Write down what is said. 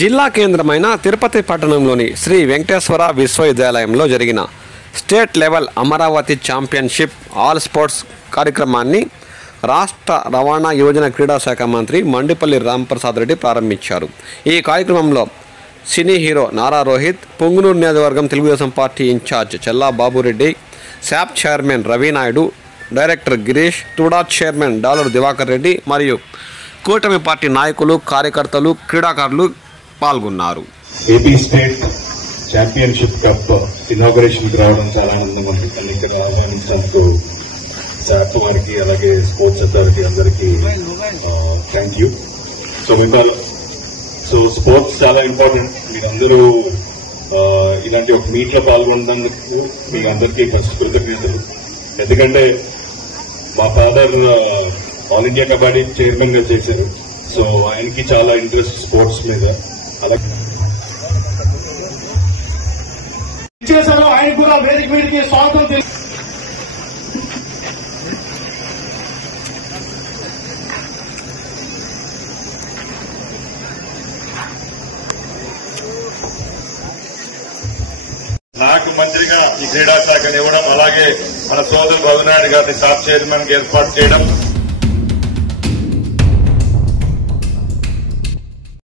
జిల్లా కేంద్రమైన తిరుపతి పట్టణంలోని శ్రీ వెంకటేశ్వర విశ్వవిద్యాలయంలో జరిగిన state level Amaravati championship all sports కార్యక్రమాన్ని రాష్ట్ర రవాణా యువజన క్రీడా శాఖ మంత్రి మండిపల్లి రాంప్రసాద్ రెడ్డి ప్రారంభించారు. ఈ కార్యక్రమంలో సినీ హీరో నారా రోహిత్, పొంగునూరు నియోజకవర్గం Telugu Desam party incharge Chella Babureddy, SAAP chairman Ravinaidu, director Girish, TUDA chairman Dollar Divakar Reddy మరియు కూటమి పార్టీ నాయకులు, కార్యకర్తలు, క్రీడాకారులు పాల్గొన్నారు. AP state championship cup inauguration రావడం చాలా ఆనందంగా ఉంది. ఇక్కడ ఆహ్వానించినందుకు శాప్ వారికి అలాగే స్పోర్ట్స్ అథారిటీ అందరికీ థ్యాంక్ యూ. సో స్పోర్ట్స్ చాలా ఇంపార్టెంట్. మీరందరూ ఇలాంటి ఒక మీట్ లో పాల్గొన్నందుకు మీ అందరికీ ఫస్ట్ కృతజ్ఞతలు. ఎందుకంటే మా father all India kabaddi chairman గా చేశారు. సో ఆయనకి చాలా ఇంట్రెస్ట్ స్పోర్ట్స్ మీద. అలాగే ఆయన కూడా వేదిక మీదకి స్వాగతం. నాకు మంత్రిగా ఈ క్రీడా శాఖను ఇవ్వడం, అలాగే మన సోదరు రవినాయుడు గారిని టాప్ చైర్మన్ గా ఏర్పాటు చేయడం